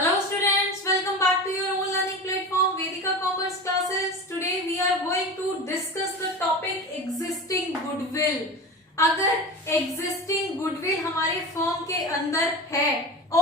Hello students, welcome back to your own learning platform Vedika Commerce Classes. Today we are going to discuss the topic existing goodwill. अगर existing goodwill हमारे firm के अंदर है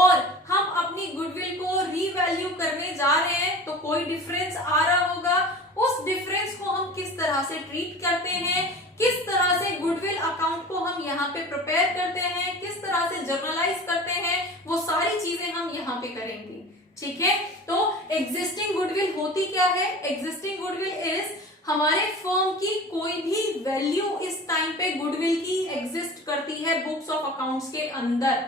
और हम अपनी goodwill को रीवैल्यू करने जा रहे हैं तो कोई डिफरेंस आ रहा होगा। उस डिफरेंस को हम किस तरह से ट्रीट करते हैं, किस तरह से गुडविल अकाउंट को हम यहाँ पे प्रिपेयर करते हैं, किस तरह से जर्नलाइज करते हैं, वो सारी चीजें हम यहाँ पे करेंगे। ठीक है, तो एग्जिस्टिंग गुडविल होती क्या है? एग्जिस्टिंग गुडविल इज हमारे फर्म की कोई भी वैल्यू इस टाइम पे गुडविल की एग्जिस्ट करती है बुक्स ऑफ अकाउंट्स के अंदर।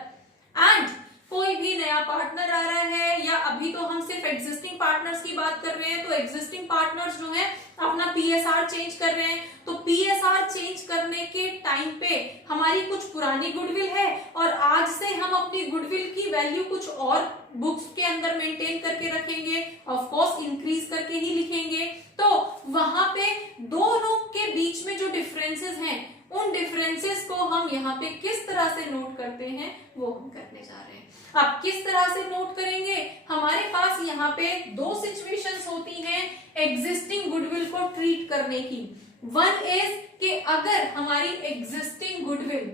एंड कोई भी नया पार्टनर आ रहा है, या अभी तो हम सिर्फ एग्जिस्टिंग पार्टनर्स की बात कर रहे हैं, तो एग्जिस्टिंग पार्टनर्स जो है अपना पीएसआर चेंज कर रहे हैं, तो पीएसआर चेंज करने के टाइम पे हमारी कुछ पुरानी गुडविल है और आज से हम अपनी गुडविल की वैल्यू कुछ और बुक्स के अंदर मेंटेन करके रखेंगे, ऑफ कोर्स इंक्रीज करके ही लिखेंगे। तो वहां पे दोनों के बीच में जो डिफरेंसेस हैं, उन डिफरेंसेस को हम यहाँ पे किस तरह से नोट करते हैं वो हम करने जा रहे हैं। अब किस तरह से नोट करेंगे? हमारे पास यहाँ पे दो सिचुएशंस होती हैं एग्जिस्टिंग गुडविल को ट्रीट करने की। वन इज कि अगर हमारी existing goodwill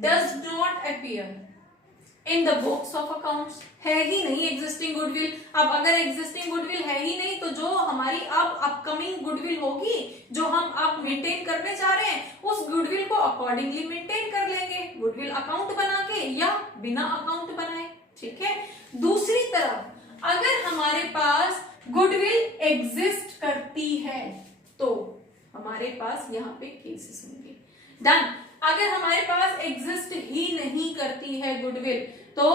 does not appear in the books of accounts, है ही नहीं एग्जिस्टिंग गुडविल। अब अगर एग्जिस्टिंग गुडविल है ही नहीं तो जो हमारी अब अपकमिंग गुडविल होगी, जो हम अब मेंटेन करने जा रहे हैं, उस गुडविल को अकॉर्डिंगली मेंटेन कर लेंगे, गुडविल अकाउंट बना के या बिना अकाउंट बनाए। ठीक है, दूसरी तरफ अगर हमारे पास गुडविल एग्जिस्ट करती है तो हमारे पास यहाँ पे केसेस होंगे। डन। अगर हमारे पास एग्जिस्ट ही नहीं करती है गुडविल, तो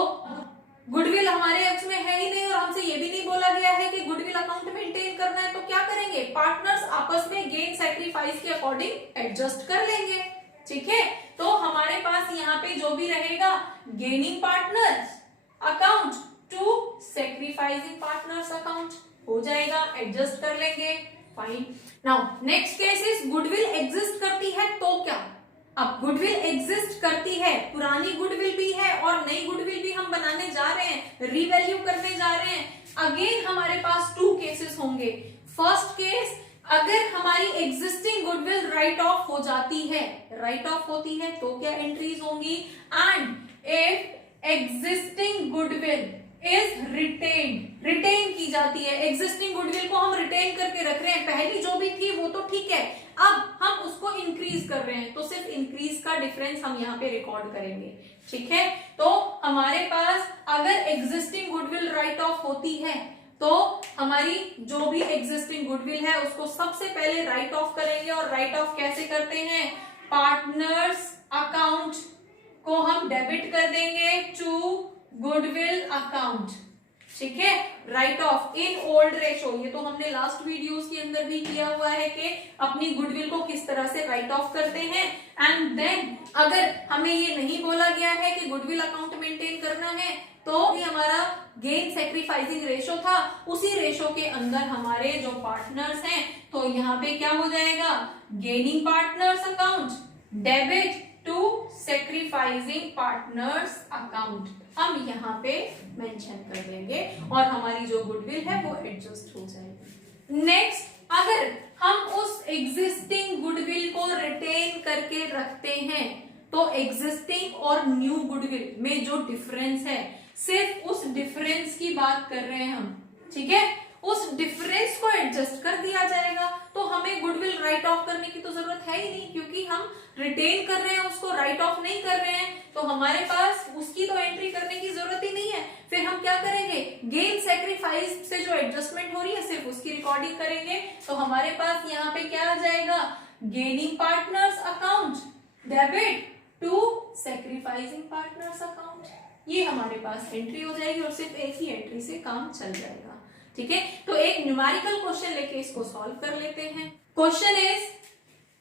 गुडविल हमारे एक्स में है ही नहीं और हमसे ये भी नहीं बोला गया है कि गुडविल अकाउंट मेंटेन करना है, तो क्या करेंगे? पार्टनर्स आपस में गेन सैक्रिफाइस के अकॉर्डिंग एडजस्ट कर लेंगे। ठीक है, तो हमारे पास यहाँ पे जो भी रहेगा, gaining partners account to sacrificing partners account हो जाएगा, एडजस्ट कर लेंगे। Fine. Now next case is goodwill exist करती है तो क्या? अब गुडविल एग्जिस्ट करती है, पुरानी गुडविल भी है और नई गुडविल भी हम बनाने जा रहे हैं, रीवैल्यू करने जा रहे हैं। अगेन हमारे पास टू केसेस होंगे। फर्स्ट केस, अगर हमारी एग्जिस्टिंग गुडविल राइट ऑफ हो जाती है, राइट ऑफ होती है तो क्या एंट्रीज होंगी? And if existing goodwill is retain की जाती है, एग्जिस्टिंग गुडविल को हम रिटेन करके रख रहे हैं, पहली जो भी थी वो तो ठीक है, अब हम उसको इंक्रीज कर रहे हैं, तो सिर्फ इंक्रीज का डिफरेंस हम यहाँ पे रिकॉर्ड करेंगे। ठीक है, तो हमारे पास अगर एग्जिस्टिंग गुडविल राइट ऑफ होती है तो हमारी जो भी एग्जिस्टिंग गुडविल है उसको सबसे पहले राइट ऑफ करेंगे। और राइट ऑफ कैसे करते हैं? पार्टनर्स अकाउंट को हम डेबिट कर देंगे टू गुडविल अकाउंट। ठीक है, right of in old ratio, ये तो हमने लास्ट वीडियोस के अंदर भी किया हुआ है कि अपनी गुडविल को किस तरह से राइट ऑफ करते हैं। एंड देन अगर हमें ये नहीं बोला गया है कि गुडविल अकाउंट मेंटेन करना है, तो ये हमारा गेन सैक्रिफाइसिंग रेशो था, उसी रेशो के अंदर हमारे जो पार्टनर्स हैं, तो यहाँ पे क्या हो जाएगा? Gaining partners account debit to sacrificing partners account हम यहाँ पे मेंशन कर देंगे और हमारी जो गुडविल है वो एडजस्ट हो जाएगी। नेक्स्ट, अगर हम उस एग्जिस्टिंग गुडविल को रिटेन करके रखते हैं तो एग्जिस्टिंग और न्यू गुडविल में जो डिफरेंस है, सिर्फ उस डिफरेंस की बात कर रहे हैं हम। ठीक है, उस डिफरेंस को एडजस्ट कर दिया जाएगा, तो हमें गुडविल राइट ऑफ करने की तो जरूरत है ही नहीं, क्योंकि हम रिटेन कर रहे हैं, उसको राइट ऑफ नहीं कर रहे हैं, तो हमारे पास उसकी तो एंट्री करने की जरूरत ही नहीं है। फिर हम क्या करेंगे? गेन सैक्रिफाइस से जो एडजस्टमेंट हो रही है सिर्फ उसकी रिकॉर्डिंग करेंगे। तो हमारे पास यहाँ पे क्या आ जाएगा? Gaining partners account debit to sacrificing partners account, ये हमारे पास एंट्री हो जाएगी और सिर्फ एक ही एंट्री से काम चल जाएगा। ठीक है, तो एक न्यूमेरिकल क्वेश्चन लेके इसको सॉल्व कर लेते हैं। क्वेश्चन इज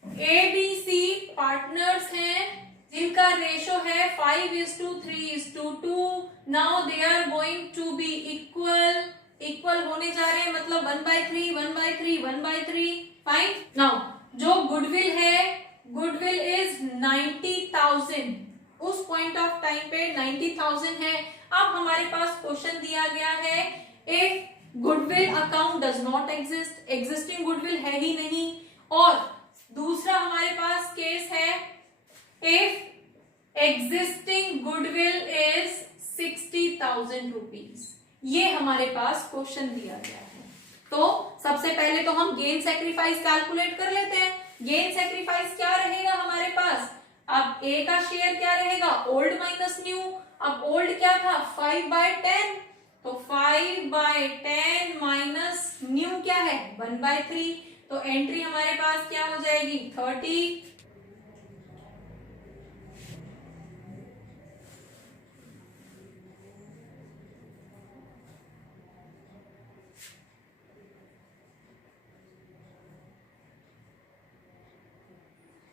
ABC पार्टनर्स हैं जिनका रेशो है 5:3:2। Now they are going to be equal होने जा रहे हैं, मतलब 1/3 1/3 1/3। फाइन। नाउ जो गुडविल है, गुडविल इज 90,000 उस पॉइंट ऑफ टाइम पे 90,000 है। अब हमारे पास क्वेश्चन दिया गया है if goodwill account does not exist, existing goodwill है ही नहीं, और दूसरा हमारे पास केस है if existing goodwill is 60,000 rupees. ये हमारे पास क्वेश्चन दिया गया है। तो सबसे पहले तो हम गेन सेक्रीफाइस कैलकुलेट कर लेते हैं। गेन सेक्रीफाइस क्या रहेगा हमारे पास? अब ए का शेयर क्या रहेगा? Old minus new. अब ओल्ड क्या था? 5/10, तो 5/10 माइनस न्यू क्या है? 1/3। तो एंट्री हमारे पास क्या हो जाएगी? 30।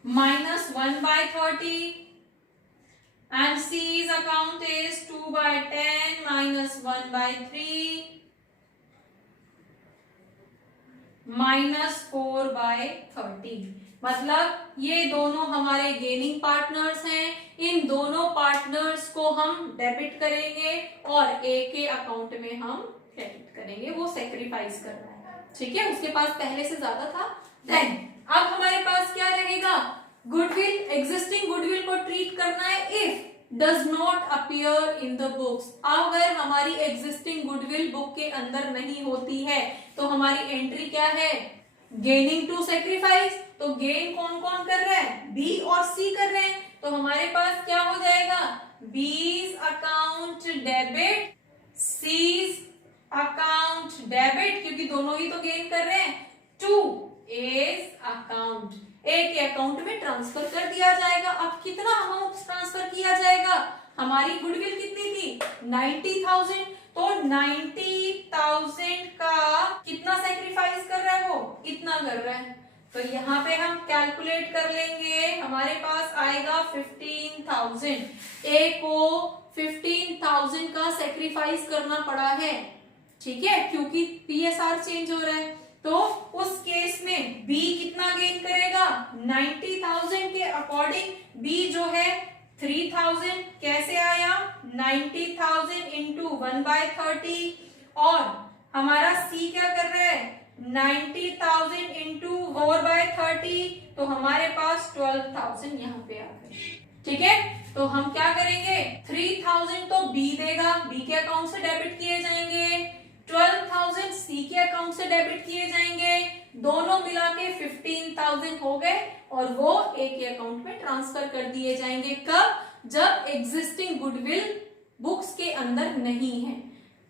minus 1/30 and C's account is 2/10 minus 1/3 minus 4/30। मतलब ये दोनों हमारे गेनिंग पार्टनर्स हैं। इन दोनों पार्टनर्स को हम डेबिट करेंगे और ए के अकाउंट में हम क्रेडिट करेंगे। वो सेक्रीफाइस कर रहा है, ठीक है, उसके पास पहले से ज्यादा था। देन अब हमारे पास क्या रहेगा? गुडविल, एग्जिस्टिंग गुडविल को ट्रीट करना है if does not appear in the books. अगर हमारी एग्जिस्टिंग गुडविल बुक के अंदर नहीं होती है तो हमारी एंट्री क्या है? Gaining to sacrifice. तो गेन कौन कौन कर रहा है? बी और सी कर रहे हैं। तो हमारे पास क्या हो जाएगा? B's account debit, C's account debit, क्योंकि दोनों ही तो गेन कर रहे हैं, टू एज अकाउंट, ए के अकाउंट में ट्रांसफर कर दिया जाएगा। अब कितना अमाउंट ट्रांसफर किया जाएगा? हमारी गुडविल कितनी थी? 90,000। तो 90,000 का कितना सेक्रीफाइस कर रहा है? वो इतना कर रहा है। तो यहाँ पे हम कैलकुलेट कर लेंगे, हमारे पास आएगा 15,000। ए को 15,000 का सेक्रीफाइस करना पड़ा है, ठीक है, क्योंकि पीएसआर चेंज हो रहा है। तो उस केस में बी कितना गेन करेगा? 90,000 के अकॉर्डिंग बी जो है 3,000। कैसे आया? 90,000 इंटू 1/30। और हमारा सी क्या कर रहा है? 90,000 इंटू 4/30। तो हमारे पास 12,000 यहाँ पे आ गए, ठीक है। तो हम क्या करेंगे? 3,000 तो बी देगा, बी के अकाउंट से डेबिट किए जाएंगे। 12,000 सी के अकाउंट से डेबिट किए जाएंगे। दोनों मिला के 15,000 हो गए और वो ए के अकाउंट में ट्रांसफर कर दिए जाएंगे। कब? जब एग्जिस्टिंग गुडविल बुक्स के अंदर नहीं है,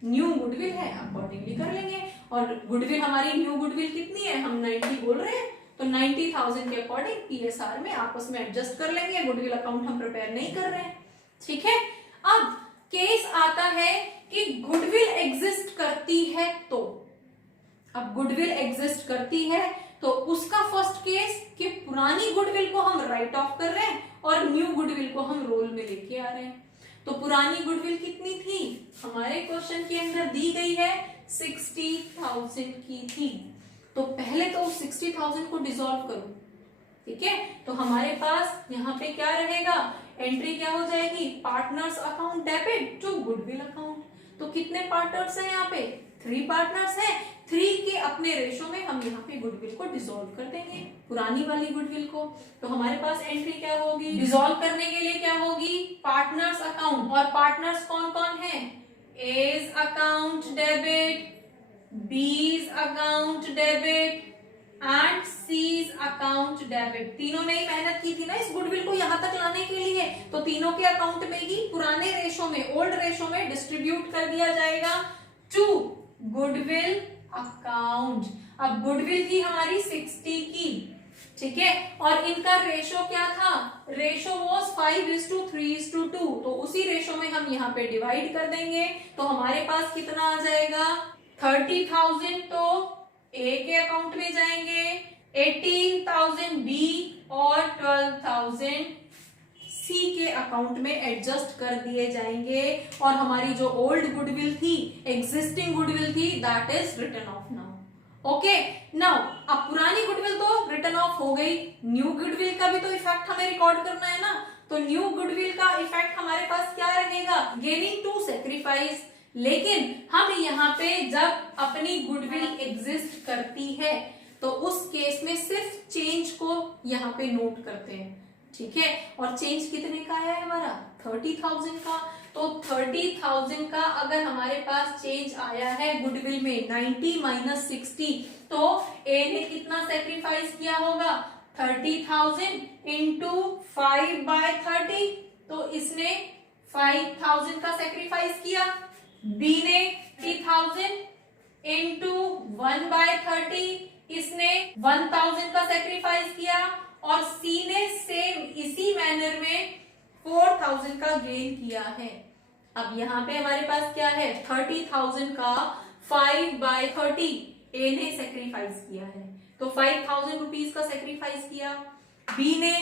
न्यू गुडविल है, अकॉर्डिंगली कर लेंगे। और गुडविल हमारी न्यू गुडविल कितनी है? हम 90 बोल रहे हैं, तो 90,000 के अकॉर्डिंग पीएसआर में आपस में एडजस्ट कर लेंगे। गुडविल अकाउंट हम प्रिपेयर नहीं कर रहे हैं, ठीक है। अब केस आता है कि गुडविल एग्जिस्ट करती है तो, अब गुडविल एग्जिस्ट करती है तो उसका फर्स्ट केस कि पुरानी गुडविल को हम राइट ऑफ कर रहे हैं और न्यू गुडविल को हम रोल में लेके आ रहे हैं। तो पुरानी गुडविल कितनी थी? हमारे क्वेश्चन के अंदर दी गई है 60,000 की थी। तो पहले तो 60,000 को डिसॉल्व करो, ठीक है। तो हमारे पास यहाँ पे क्या रहेगा? एंट्री क्या हो जाएगी? Partners account debit to goodwill account. तो कितने पार्टनर्स हैं यहाँ पे? 3 पार्टनर्स हैं। 3 के अपने रेशो में हम यहाँ पे गुडविल को डिसॉल्व कर देंगे, पुरानी वाली गुडविल को। तो हमारे पास एंट्री क्या होगी? डिसॉल्व करने के लिए क्या होगी? Partners account. और पार्टनर्स कौन कौन है? A's account debit, B's account debit and C's account debit. तीनों ने ही मेहनत की थी ना इस गुडविल को यहाँ तक लाने के लिए, तो तीनों के अकाउंट में ही पुराने रेशो में, ओल्ड रेशो में डिस्ट्रीब्यूट कर दिया जाएगा टू गुडविल अकाउंट। अब गुडविल थी हमारी 60 की, ठीक है, और इनका रेशो क्या था? Ratio was 5:3:2। तो उसी रेशो में हम यहाँ पे डिवाइड कर देंगे। तो हमारे पास कितना आ जाएगा? 30,000 तो ए के अकाउंट में जाएंगे, 18,000 बी और 12,000 सी के अकाउंट में एडजस्ट कर दिए जाएंगे। और हमारी जो ओल्ड गुडविल थी, एग्जिस्टिंग गुडविल थी, that is written off now. Okay, now अब पुरानी गुडविल तो रिटन ऑफ हो गई, न्यू गुडविल का भी तो इफेक्ट हमें रिकॉर्ड करना है ना। तो न्यू गुडविल का इफेक्ट हमारे पास क्या रहेगा, गेनिंग टू सेक्रीफाइस। लेकिन हम यहाँ पे जब अपनी गुडविल एग्जिस्ट करती है तो उस केस में सिर्फ चेंज को यहाँ पे नोट करते हैं, ठीक है। और चेंज कितने का आया है हमारा, 30,000 का। तो 30,000 का अगर हमारे पास चेंज आया है गुडविल में 90 माइनस 60, तो ए ने कितना सेक्रीफाइस किया होगा, 30,000 इंटू 5/30, तो इसने 5,000 का सेक्रीफाइस किया। बी ने 30,000 इंटू 1/30, इसने 1000 का सेक्रीफाइस किया। और सी ने सेम इसी मैनर में 4000 का गेन किया है। अब यहाँ पे हमारे पास क्या है, 30,000 का 5/30 ए ने सेक्रीफाइस किया है, तो 5,000 रुपीज का सेक्रीफाइस किया। बी ने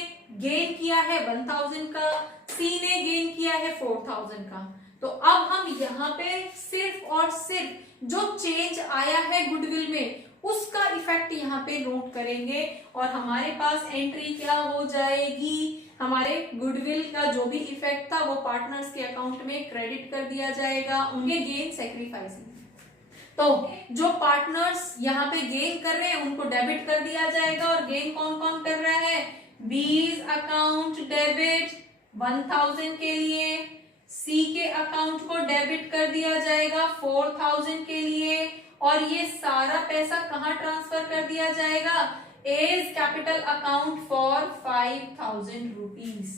गेन किया है 1000 का, सी ने गेन किया है 4000 का। तो अब हम यहाँ पे सिर्फ और सिर्फ जो चेंज आया है गुडविल में उसका इफेक्ट यहाँ पे नोट करेंगे और हमारे पास एंट्री क्या हो जाएगी, हमारे गुडविल का जो भी इफेक्ट था वो पार्टनर्स के अकाउंट में क्रेडिट कर दिया जाएगा, उनके गेन सेक्रीफाइस। तो जो पार्टनर्स यहाँ पे गेन कर रहे हैं उनको डेबिट कर दिया जाएगा। और गेन कौन कौन कर रहा है, बीज अकाउंट डेबिट 1000 के लिए, सी के अकाउंट को डेबिट कर दिया जाएगा 4000 के लिए। और ये सारा पैसा कहाँ ट्रांसफर कर दिया जाएगा, as capital account for 5000 rupees.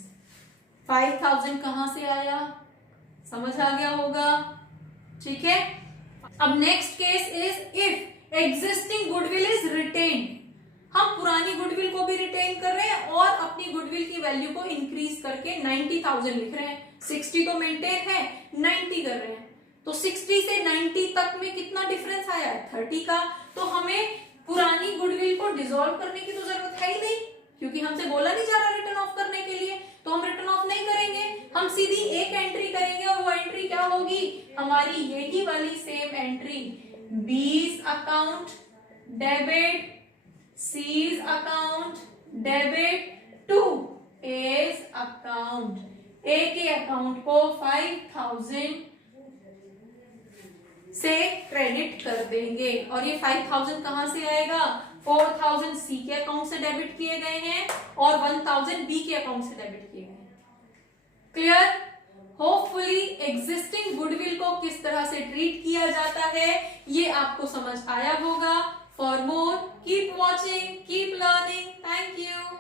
5000 कहां से आया, समझ आ गया होगा, ठीक है। अब next case is if existing goodwill is retained. हम पुरानी गुडविल को भी रिटेन कर रहे हैं और अपनी गुडविल की वैल्यू को इंक्रीज करके 90,000 लिख रहे हैं। 60 तो मेंटेन है, 90 कर रहे हैं। तो 60 से 90 तक में कितना डिफरेंस आया है, 30 का। तो हमें पुरानी गुडविल को डिसॉल्व करने की तो जरूरत है ही नहीं, क्योंकि हमसे बोला नहीं जा रहा रिटर्न ऑफ करने के लिए, तो हम रिटर्न ऑफ नहीं करेंगे। हम सीधी एक एंट्री करेंगे और वो एंट्री क्या होगी, हमारी यही वाली same entry, B's account debit C's account debit to A's account. A के अकाउंट को 5000 से क्रेडिट कर देंगे। और ये 5000 कहां से आएगा, 4000 सी के अकाउंट से डेबिट किए गए हैं और 1000 बी के अकाउंट से डेबिट किए गए हैं। क्लियर। होपफुली एग्जिस्टिंग गुडविल को किस तरह से ट्रीट किया जाता है ये आपको समझ आया होगा। For more keep watching, keep learning. Thank you.